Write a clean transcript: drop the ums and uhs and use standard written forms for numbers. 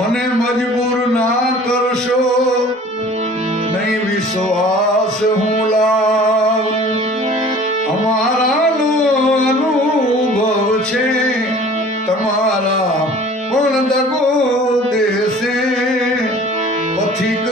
મને મજબૂર ના કરશો, નહીં વિશ્વાસ હું લાવ. અમારાનો અનુભવ છે, તમારા પણ દગો દેશે. પથિક